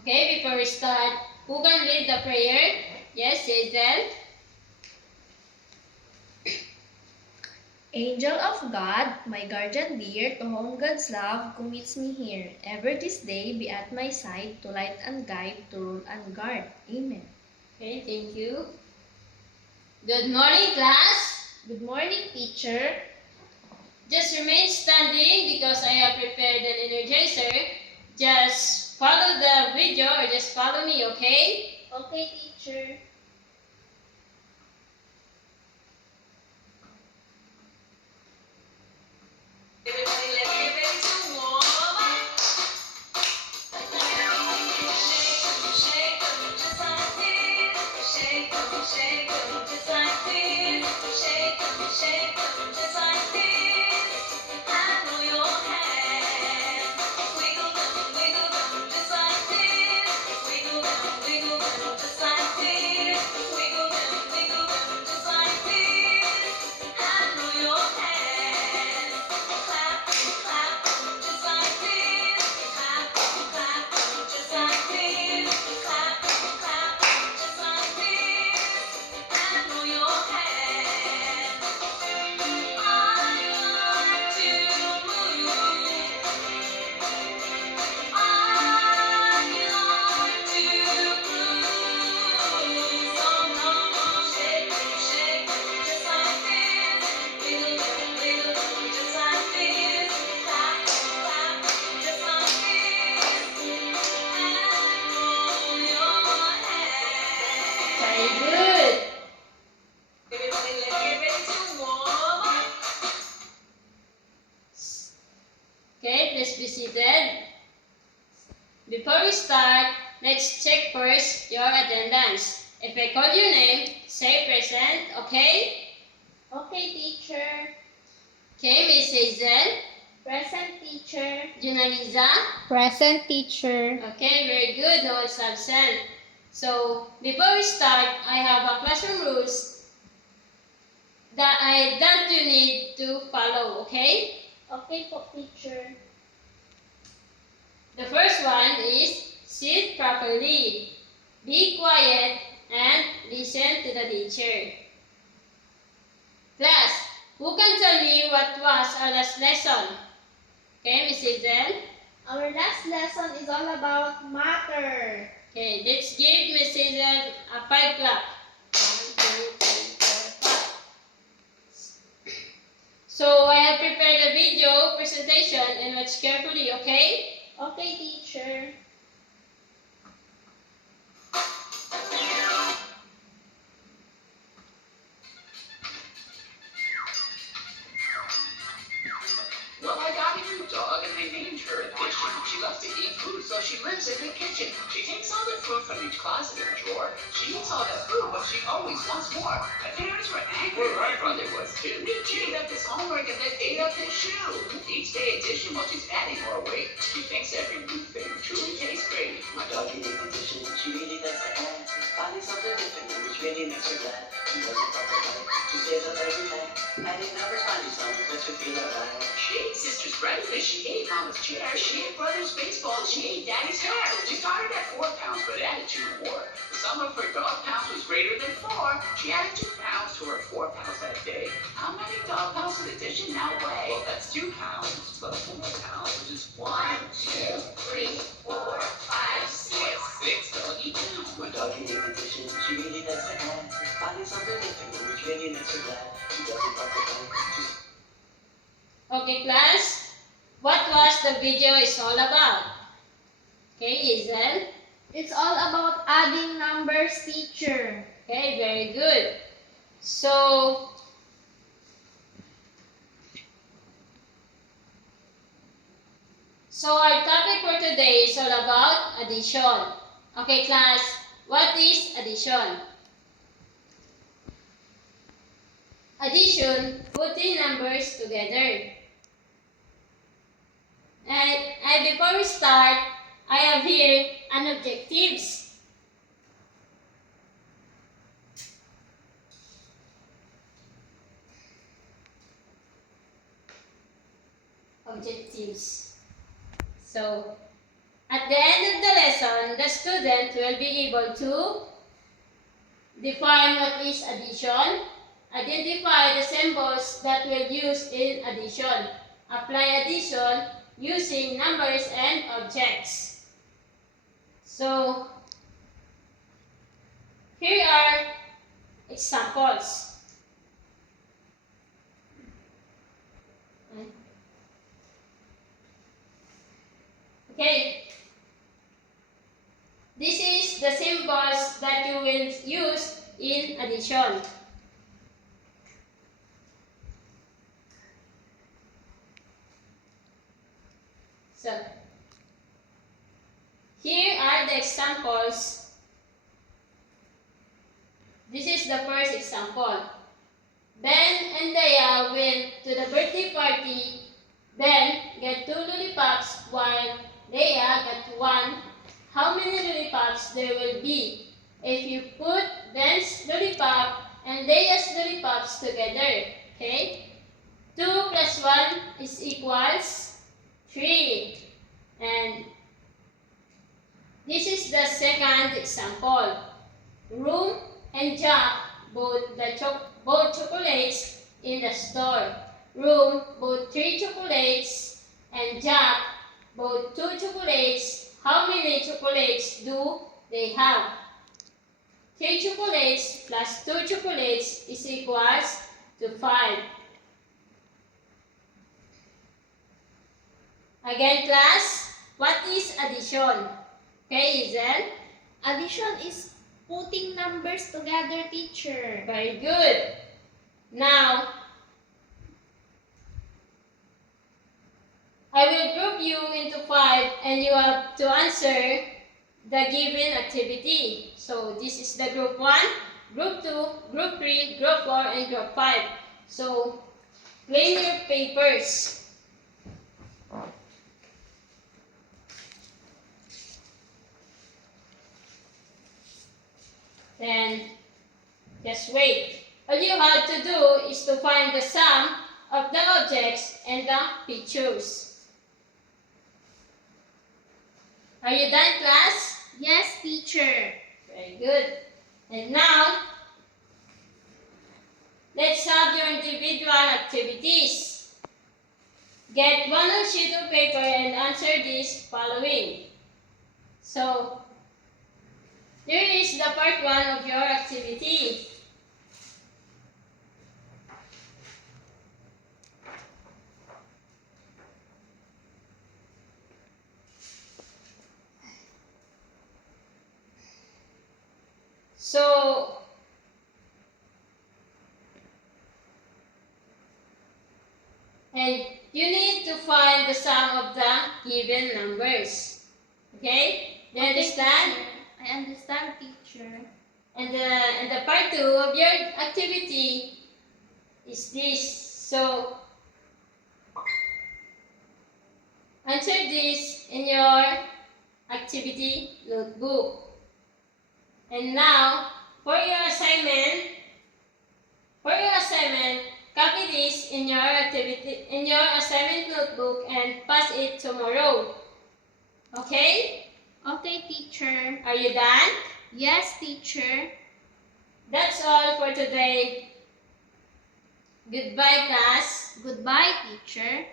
Okay, before we start, who can lead the prayer? Yes, Hazel. Angel of God, my guardian dear, to whom God's love commits me here, ever this day be at my side, to light and guide, to rule and guard. Amen. Okay, thank you. Good morning, class. Good morning, teacher. Just remain standing because I have prepared an energizer. Just follow the video or just follow me, okay? Okay, teacher. Everybody, let's get ready to warm up. Shake, just like this. Shake, just like this. Shake, just like this. Handle your hands. Wiggle them just like this. Wiggle them just like this. Wiggle them just like this. Handle your hands. Clap, just like this. Clap, just like this. Clap, just like this. Handle your hands. I like to move. I like to move. So come on, shake, just like this. Wiggle just like this. Clap, just like this. And roll your hands. Very good. Everybody, let's get ready to warm up. Okay, please be seated. Before we start, let's check first your attendance. If I call your name, say present, okay? Okay, teacher. Okay, Miss Hazel, Present, teacher. Junaliza. Present, teacher. Okay, very good. No one's absent. So, before we start, I have a classroom rules that you need to follow, okay? Okay po, teacher. The first one is sit properly, be quiet, and listen to the teacher. Class, who can tell me what was our last lesson? Okay, Miss Hazel. Our last lesson is all about matter. Okay, let's give Miss Hazel a 5 clap. 1, 2, 3, 4, 5. So I have prepared a video presentation and watch carefully, okay? Okay, teacher. Well, I got a new dog and I named her Addition. She loves to eat food, so she lives in the kitchen. She takes all the food from each closet and drawer. She eats all that food, but she always wants more. Her parents were angry. My brother was too. She ate up his homework and then ate up his shoe. Each day Addition, while she's adding more weight, she thinks every new thing truly tastes great. My dog can eat Addition, she really loves to add. Finding something different, which really makes her glad. She does it perfectly, she stays up every night. Adding numbers, finding something, makes her feel alright. She ate sister's breakfast, she ate mama's chair, she ate brother's baseball, she ate daddy's hair. She started at 4 pounds, but added 2 more. The sum of her dog pounds was greater than 4. She added 2 pounds to her 4 pounds that day. How many dog pounds in Addition now weigh? Well, that's 2 pounds, but 4 pounds, which is 1, 2, 3, 4, 5, 6 doggy pounds. My dog can eat Addition, she really loves to add. Finding something different, which really makes her glad. She does it perfectly, she's Okay, class, what was the video is all about? Okay, Hazel. It's all about adding numbers, teacher. Okay, very good. So our topic for today is all about addition. Okay, class, what is addition? Addition, putting numbers together. And before we start, I have here an objectives. Objectives. So, At the end of the lesson, the student will be able to define what is addition, identify the symbols that we'll use in addition, apply addition using numbers and objects. So, here are examples. Okay. This is the symbols that you will use in addition. So, here are the examples. This is the first example. Ben and Daya went to the birthday party. Ben got 2 lollipops while Daya got 1. How many lollipops there will be if you put Ben's lollipop and Daya's lollipops together? Okay? 2 plus 1 is equals 3. And this is the second example. Room and Jack bought both chocolates in the store. Room bought 3 chocolates and Jack bought 2 chocolates. How many chocolates do they have? 3 chocolates plus 2 chocolates is equals to 5. Again, class, what is addition? Okay, Izel? Addition is putting numbers together, teacher. Very good. Now, I will group you into 5 and you have to answer the given activity. So, this is the group 1, group 2, group 3, group 4, and group 5. So, claim your papers. Then, just wait. All you have to do is to find the sum of the objects and the pictures. Are you done, class? Yes, teacher. Very good. And now, let's have your individual activities. Get 1 sheet of paper and answer this following. So, here is the part 1 of your activity. So, and you need to find the sum of the given numbers. Okay? Do you understand? Teacher. I understand, teacher. And the part 2 of your activity is this. So, answer this in your activity notebook. And now, for your assignment, copy this in your assignment notebook and pass it tomorrow. Okay? Okay, teacher. Are you done? Yes, teacher. That's all for today. Goodbye, class. Goodbye, teacher.